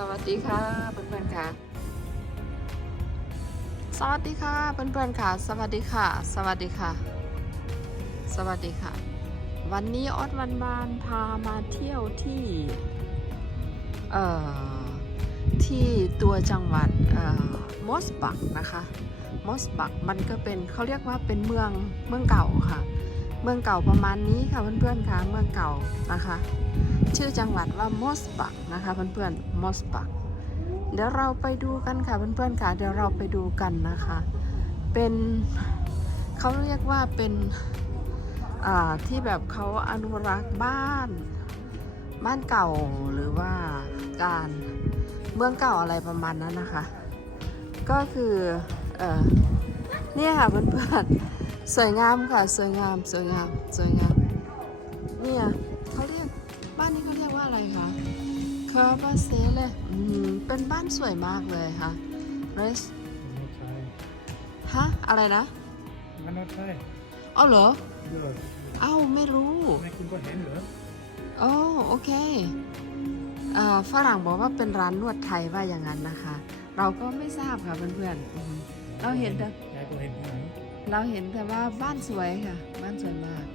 สวัสดีค่ะเพื่อนๆค่ะ สวัสดีค่ะเพื่อนๆค่ะ สวัสดีค่ะ สวัสดีค่ะ สวัสดีค่ะ วันนี้ออดวันบานพามาเที่ยวที่เอ่อที่ตัวจังหวัดเอ่อมอสบักนะคะมอสบักมันก็เป็นเขาเรียกว่าเป็นเมืองเมืองเก่าค่ะ เมืองเก่าประมาณนี้ค่ะเพื่อนๆค่ะเมืองเก่านะคะ ชื่อจังหวัดว่ามอสบักนะคะเพื่อนๆมอสบักเดี๋ยวเราไปดูกันค่ะเพื่อนๆค่ะเดี๋ยวเราไปดูกันนะคะ เป็นเขาเรียกว่าเป็นที่แบบเขาอนุรักษ์บ้านบ้านเก่าหรือว่าการเมืองเก่าอะไรประมาณนั้นนะคะ ก็คือ เออเนี่ยค่ะเพื่อนๆ สวยงามค่ะ สวยงาม สวยงาม สวยงาม เนี่ยเขาเรียกบ้านนี้เขาเรียกว่าอะไรคะเคอร์บาเซเลยอืมเป็นบ้านสวยมากเลยค่ะเรสไม่ใช่ฮะ อะไรนะมันไม่ใช่เอาเหรอเดี๋ยวเอ้าไม่รู้ไม่คุณก็เห็นเหรอโอ้โอเคเอ่อฝรั่งบอกว่าเป็นร้านนวดไทยว่าอย่างนั้นนะคะ เราก็ไม่ทราบค่ะเพื่อนๆอืมเราเห็นแต่ยายก็ เราเห็นแต่ว่าบ้านสวยค่ะ บ้านสวยมาก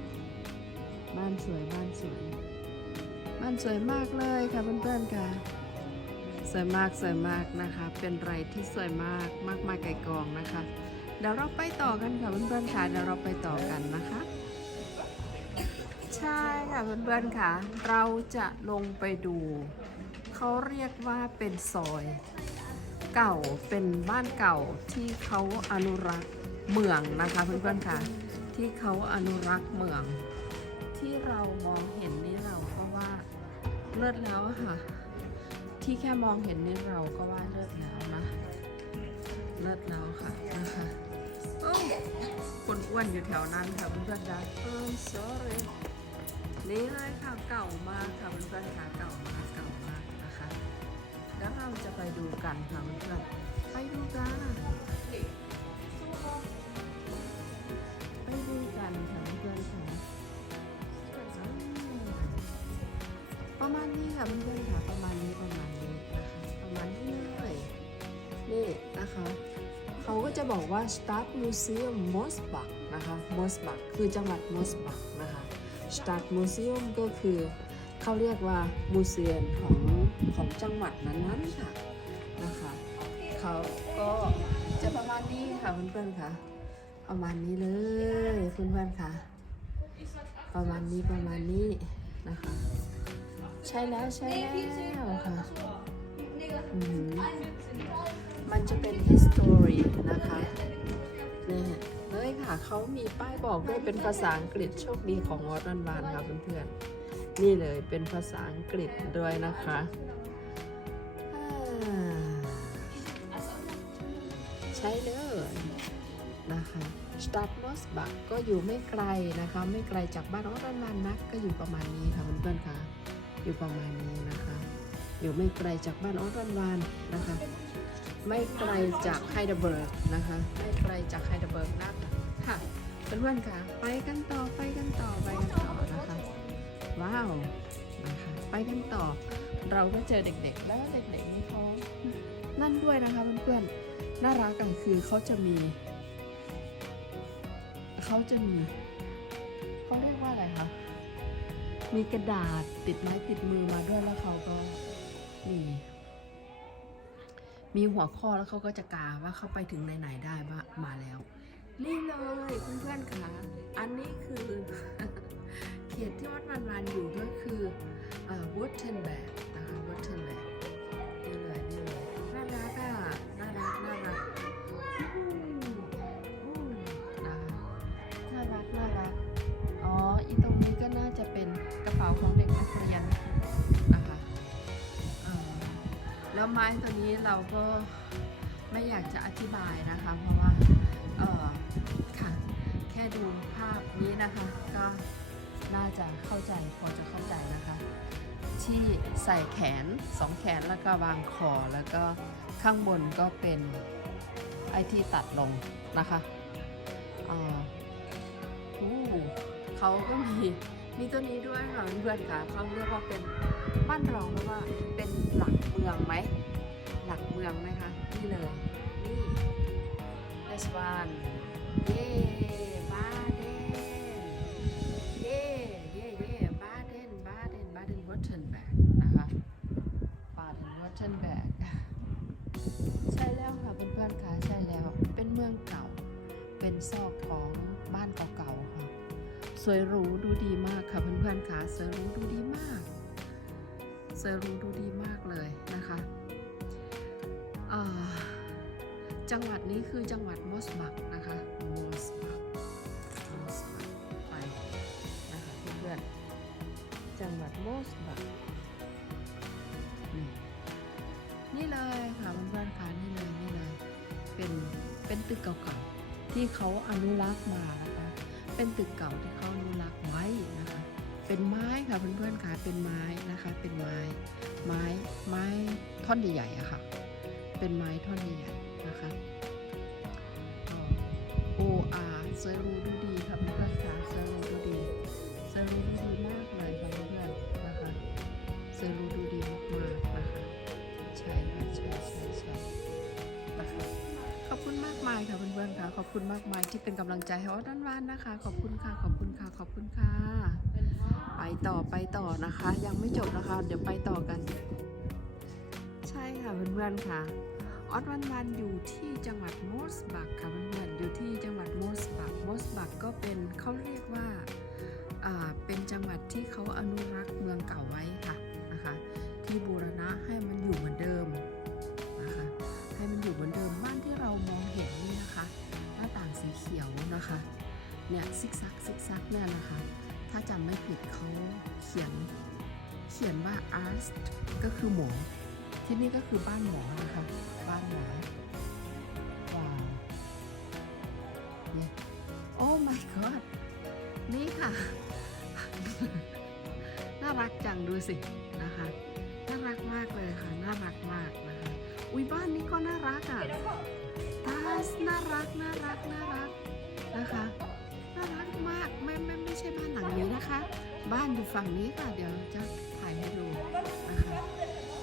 บ้านสวยบ้านสวย บ้านสวยมากเลยค่ะเพื่อนๆค่ะ สวยมากสวยมากนะคะ เป็นไรที่สวยมากมากมายไก่กองนะคะ เดี๋ยวเราไปต่อกันค่ะเพื่อนๆค่ะเดี๋ยวเราไปต่อกันนะคะ ใช่ค่ะเพื่อนๆค่ะ เราจะลงไปดูเขาเรียกว่าเป็นซอย เก่าเป็นบ้านเก่าที่เขาอนุรักษ์ เมืองนะคะเพื่อนๆค่ะ ที่เขาอนุรักษ์เมือง ที่เรามองเห็นนี่เราก็ว่าเลิศแล้วค่ะ ที่แค่มองเห็นนี่เราก็ว่าเลิศแล้วนะเลิศแล้วค่ะนะคะโอ้คนอ้วนอยู่แถวนั้นค่ะเพื่อนๆจ้ะเออ sorry นี่เลยค่ะเก่ามากค่ะเพื่อนๆค่ะเก่ามากเก่ามากนะคะ แล้วเราจะไปดูกันค่ะเพื่อนๆไปดูกัน กันค่ะเพื่อนๆค่ะประมาณนี้ค่ะเพื่อนๆค่ะ ประมาณนี้ประมาณนี้นะคะประมาณนี้เลยนี่นะคะเขาก็จะบอกว่า Start Museum Mosbach นะคะ Mosbach คือจังหวัด Mosbach นะคะ Start Museum ก็คือเขาเรียกว่ามูเซียนของของจังหวัดนั้นๆค่ะนะคะเขาก็จะประมาณนี้ค่ะเพื่อนๆค่ะ ประมาณนี้เลยเพื่อนๆค่ะ ประมาณนี้ประมาณนี้นะคะ ใช่แล้วใช่แล้วค่ะมันจะเป็น history นะคะนี่เลยค่ะเขามีป้ายบอกด้วยเป็นภาษาอังกฤษโชคดีของวอร์รันวานค่ะเพื่อนๆ นี่เลยเป็นภาษาอังกฤษด้วยนะคะใช่เลย สตาร์ทมอสบักก็อยู่ไม่ไกลนะคะ ไม่ไกลจากบ้านออรันมันนักก็อยู่ประมาณนี้ค่ะเพื่อนๆค่ะ อยู่ประมาณนี้นะคะ อยู่ไม่ไกลจากบ้านออรันวานนะคะ ไม่ไกลจากไฮเดเบิร์กนะคะ ไม่ไกลจากไฮเดเบิร์กนักค่ะเพื่อนๆค่ะ ไปกันต่อไปกันต่อไปกันต่อนะคะ ว้าวนะคะไปกันต่อ เราก็เจอเด็กๆ แล้วเด็กๆนี่เขานั่นด้วยนะคะเพื่อนๆน่ารักกันคือเขาจะมี เขาจะมีเขาเรียกว่าอะไรคะมีกระดาษติดไม้ติดมือมาด้วยแล้วเขาก็นี่มีหัวข้อแล้วเขาก็จะกาว่าเขาไปถึงไหนๆได้ว่ามาแล้ว นี่เลยเพื่อนๆค่ะอันนี้คือเขตที่วัดวันวันอยู่ก็คือวูดเทนแบกนะ ของเด็กนักเรียนนะคะแล้วไม้ตัวนี้เราก็ไม่อยากจะอธิบายนะคะ เพราะว่าเออค่ะแค่ดูภาพนี้นะคะก็น่าจะเข้าใจพอจะเข้าใจนะคะ ที่ใส่แขนสองแขนแล้วก็วางคอแล้วก็ข้างบนก็เป็นไอที่ตัดลงนะคะออู้เขาก็มี มีตัวนี้ด้วยค่ะเพื่อนค่ะเขาเรียกว่าเป็นบ้านรองแล้วว่าเป็นหลักเมืองไหมหลักเมืองไหมคะนี่เลยนี่ this one เย่บาเดนเย่เย่เย่บาเดนบาเดนบาเดนวอเทนแบกนะคะบาเดนวอเทนแบกใช่แล้วค่ะเพื่อนๆค่ะใช่แล้วเป็นเมืองเก่า เป็นซอกของบ้านเก่าๆค่ะ สวยหรูดูดีมากค่ะเพื่อนๆค่ะสวยหรูดูดีมากสวยหรูดูดีมากเลยนะคะจังหวัดนี้คือจังหวัดมอสบักนะคะมอสบักมอสบักไปนะคะเพื่อนๆจังหวัดมอสบักนี่นี่เลยค่ะเพื่อนๆค่ะนี่เลยนี่เลยเป็นเป็นตึกเก่าๆที่เขาอนุรักษ์มานะคะ เป็นตึกเก่าที่เขาอนุรักษ์ไว้นะคะ เป็นไม้ค่ะเพื่อนๆค่ะเป็นไม้นะคะ เป็นไม้ ไม้ไม้ท่อนใหญ่ๆอะค่ะ เป็นไม้ท่อนใหญ่ๆนะคะโออาเซรูดูดีค่ะายค่ะเพื่อนๆค่ะ ขอบคุณมากมายที่เป็นกำลังใจให้ออดันวานนะคะ ขอบคุณค่ะ ขอบคุณค่ะ ขอบคุณค่ะ ไปต่อไปต่อนะคะ ยังไม่จบนะคะ เดี๋ยวไปต่อกัน ใช่ค่ะเพื่อนๆค่ะออดวันวันอยู่ที่จังหวัดโมสบักค่ะเพื่อนๆอยู่ที่จังหวัดโมสบักโมสบักก็เป็นเขาเรียกว่าเป็นจังหวัดที่เขาอนุรักษ์เมืองเก่าไว้ จำไม่ผิดเขาเขียนเขียนว่า art ก็คือหมอ ที่นี่ก็คือบ้านหมอนะคะ บ้านหมอว้าวเนี่ยโอ้ my god นี่ค่ะ น่ารักจังดูสินะคะ น่ารักมากเลยค่ะ น่ารักมากนะคะ อุ้ยบ้านนี้ก็น่ารักอะตาสน่ารัก น่ารัก น่ารักนะคะ ไม่ไม่ไม่ใช่บ้านหลังนี้นะคะ บ้านอยู่ฝั่งนี้ค่ะ เดี๋ยวจะถ่ายให้ดูนะคะ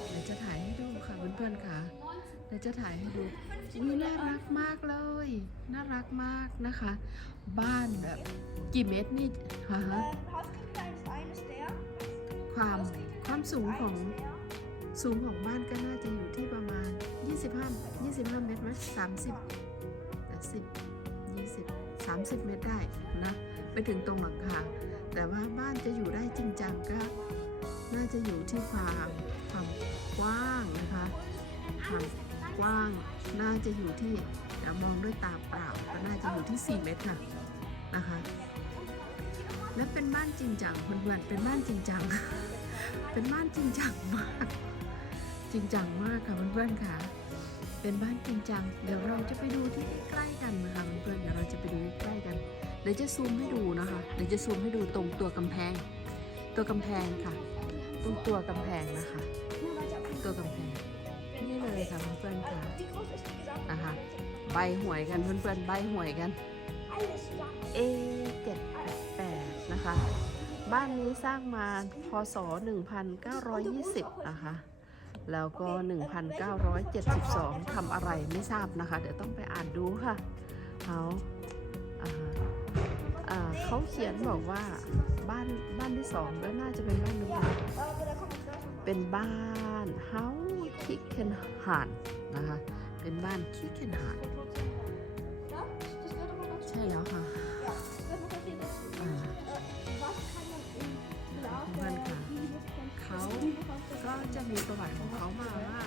เดี๋ยวจะถ่ายให้ดูค่ะเพื่อนๆค่ะเดี๋ยวจะถ่ายให้ดูอุ้ยน่ารักมากเลย น่ารักมากนะคะ บ้านแบบกี่เมตรนี่ฮะความความสูงของสูงของบ้านก็น่าจะอยู่ที่ประมาณ 25 25 เมตรไหม30 80 20 30 เมตรได้นะ ถึงตรงหลังคาแต่ว่าบ้านจะอยู่ได้จริงจังก็ น่าจะอยู่ที่ความความกว้างนะคะความกว้างน่าจะอยู่ที่เดี๋ยวมองด้วยตาเปล่าก็น่าจะอยู่ที่ 4 เมตรค่ะนะคะ และเป็นบ้านจริงจังเพื่อนๆเป็นบ้านจริงจัง เป็นบ้านจริงจังมาก จริงจังมากค่ะเพื่อนๆค่ะ เป็นบ้านจริงจัง เดี๋ยวเราจะไปดูที่ใกล้กันนะคะเพื่อนๆเดี๋ยวเราจะไปดูใกล้กัน เดี๋ยวจะซูมให้ดูนะคะ เดี๋ยวจะซูมให้ดูตรงตัวกำแพง ตัวกำแพงค่ะ ตรงตัวกำแพงนะคะ ตัวกำแพง นี่เลยค่ะเพื่อนๆค่ะ Wie groß ist die gesamte Aha. ใบหวยกันเพื่อนๆใบหวยกัน A78 นะคะ บ้านนี้สร้างมาพศ 1920 นะคะ แล้วก็ 1972 ทำอะไรไม่ทราบนะคะ เดี๋ยวต้องไปอ่านดูค่ะ เขาอ่าฮะอ่า เขาเขียนบอกว่าบ้านบ้านที่สองแล้วน่าจะเป็นบ้านหนึ่ง Ja, aber da kommen wir gleich noch. เป็นบ้านเฮาคิกเคนหันนะคะ เป็นบ้านคิกเคนหัน Oder? Das wird aber ganz ใช่แล้วค่ะ Ja, das wird noch ganz viel dazu. Ah. Äh, Was kann man im Laufe Wen kann? dieses Kau? Konflikts ก็จะมีประวัติของเขามาว่า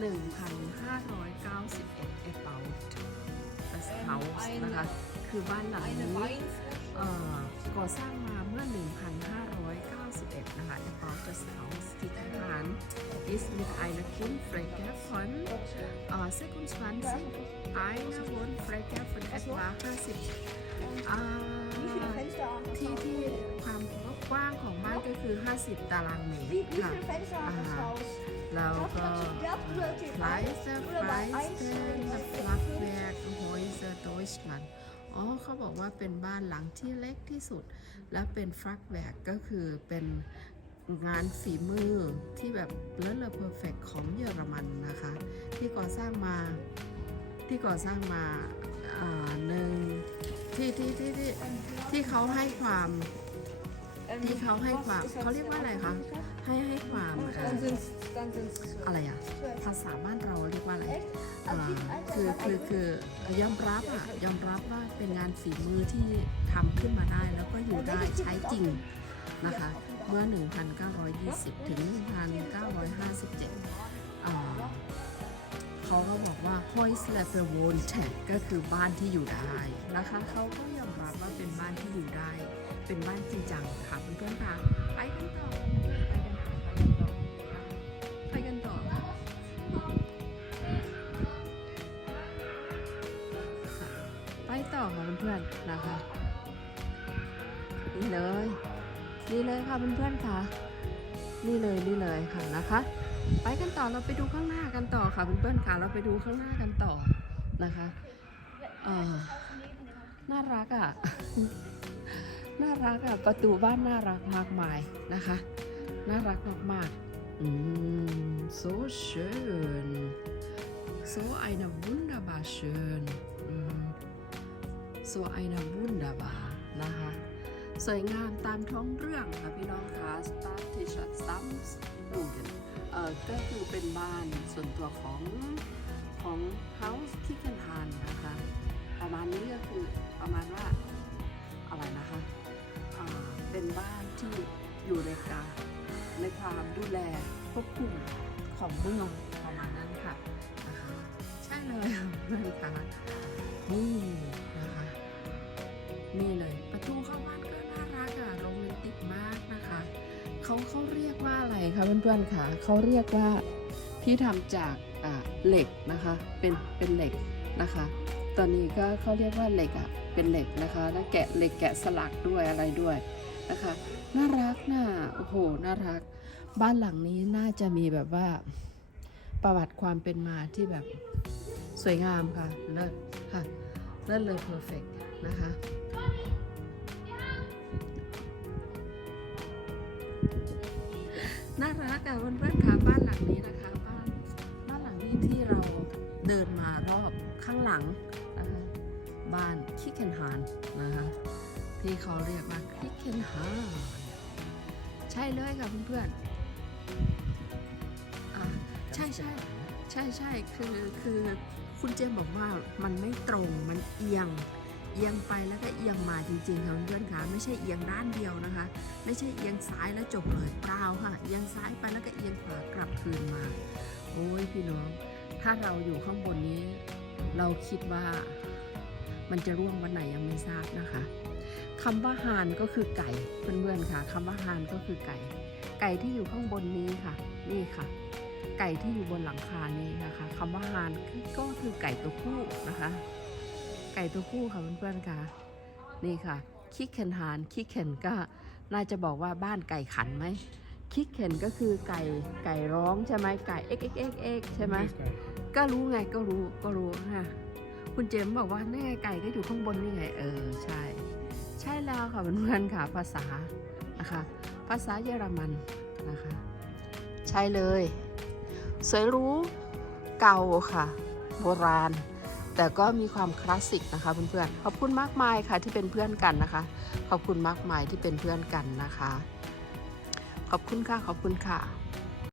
1,591 about das Haus นะคะ คือบ้านหลังนี้เอ่อ ก่อสร้างมาเมื่อ 1,591 นะคะ about das Haus die Than ist mit einer Grundfläche von äh, 26 einer Wohnfläche von etwa 50อ่า Wie viele Fenster haben das ที่ Haus? ที่ความกว้างของบ้านก็คือ 50 ตารางเมตร Wie, wie ค่ะ viele Fenster hat das Aha. Haus? แล้วก็ Ja, oder die- Fleister, oder bei Fleister, einzelnen- Flachwerk, Häuser, Deutschland. อ๋อเขาบอกว่าเป็นบ้านหลังที่เล็กที่สุด และเป็นฟรักแวกก็คือเป็นงานฝีมือที่แบบเลิศเลอเพอร์เฟกของเยอรมันนะคะ ที่ก่อสร้างมาที่ก่อสร้างมาหนึ่งที่ที่ที่ที่ที่เขาให้ความที่เขาให้ความเขาเรียกว่าอะไรคะ ให้ให้ความเอ่อ Dann sind es dann sind's อะไรอะ zwölf. ภาษาบ้านเราเรียกว่าอะไร Echt? อ่า Also die Alter คือ war คือ echt คือยอมรับอะยอมรับว่าเป็นงานฝีมือที่ทำขึ้นมาได้ แล้วก็อยู่ได้ใช้จริงนะคะ เมื่อ 1920 ถึง 1957อ่าเขาก็บอกว่า h o i s l e p e w o h n t e ก็คือบ้านที่อยู่ได้นะคะ เขาก็ยอมรับว่าเป็นบ้านที่อยู่ได้ เป็นบ้านจริงจังค่ะเพื่อนๆค่ะ ต่อค่ะเพื่อนๆนะคะนี่เลยนี่เลยค่ะเพื่อนๆค่ะนี่เลยนี่เลยค่ะนะคะ ไปกันต่อเราไปดูข้างหน้ากันต่อค่ะเพื่อนๆค่ะเราไปดูข้างหน้ากันต่อนะคะน่ารักอะน่ารักอะประตูบ้านน่ารักมากมายนะคะ น่ารักมากๆอืม so schön so eine wunderbar schön อืม so eine wunderbar นะคะ สวยงามตามท้องเรื่องค่ะพี่น้องคะ Statische Samsungen เอ่อก็คือเป็นบ้านส่วนตัวของของ House k i c k e n h a n นะคะ ประมาณนี้ก็คือประมาณว่าอะไรนะคะเป็นบ้านที่อยู่ในการในความดูแลควบคุมของเมืองประมาณนั้นค่ะนะคะ ใช่เลยค่ะเพื่อนคะ นี่เลยประตูเข้าบ้านก็น่ารักอะโรแมนติกมากนะคะเขาเขาเรียกว่าอะไรคะเพื่อนๆคะเขาเรียกว่าที่ทำจากอ่าเหล็กนะคะเป็นเป็นเหล็กนะคะ ตอนนี้ก็เขาเรียกว่าเหล็กอะเป็นเหล็กนะคะแล้วแกะเหล็กแกะสลักด้วยอะไรด้วยนะคะน่ารักน่ะโอ้โหน่ารัก บ้านหลังนี้น่าจะมีแบบว่าประวัติความเป็นมาที่แบบสวยงามค่ะเลิศค่ะเลิศเลยเพอร์เฟก นะคะ น่ารักอะเพื่อนๆค่ะบ้านหลังนี้นะคะบ้านบ้านหลังนี้ที่เราเดินมารอบข้างหลังนะคะบ้านคิกเคนฮานนะคะที่เขาเรียกว่าคิกเคนฮานใช่เลยค่ะเพื่อนๆใช่ใช่ใช่ใช่คือคือคุณเจมบอกว่ามันไม่ตรงมันเอียง เอียงไปแล้วก็เอียงมาจริงๆค่ะเพื่อนๆค่ะไม่ใช่เอียงด้านเดียวนะคะ ไม่ใช่เอียงซ้ายแล้วจบเลยเปล่าค่ะเอียงซ้ายไปแล้วก็เอียงขวากลับคืนมา โอ้ยพี่น้อง ถ้าเราอยู่ข้างบนนี้ เราคิดว่ามันจะร่วงวันไหนยังไม่ทราบนะคะคำว่าฮานก็คือไก่เพื่อนๆค่ะคำว่าฮานก็คือไก่ ไก่ที่อยู่ข้างบนนี้ค่ะ นี่ค่ะ ไก่ที่อยู่บนหลังคานี้นะคะคำว่าฮานก็คือไก่ตัวผู้นะคะ ก่ตัวผู้ค่ะเพื่อนๆค่ะ นี่ค่ะ คิกเคนฮานคิกเคนก็น่าจะบอกว่าบ้านไก่ขันไหมคิกเคนก็คือไก่ไก่ร้องใช่ไหมไก่เอ็กเอ็กเอ็กเอ็กใช่ไหมก็รู้ไงก็รู้ก็รู้ค่ะคุณเจมส์บอกว่านี่ไงไก่ก็อยู่ข้างบนนี่ไงเออใช่ ใช่แล้วค่ะเพื่อนๆค่ะภาษานะคะ ภาษาเยอรมันนะคะ ใช่เลย สวยหรู้เก่าค่ะ โบราณ แต่ก็มีความคลาสสิกนะคะเพื่อนๆ ขอบคุณมากมายค่ะที่เป็นเพื่อนกันนะคะ ขอบคุณมากมายที่เป็นเพื่อนกันนะคะ ขอบคุณค่ะ ขอบคุณค่ะ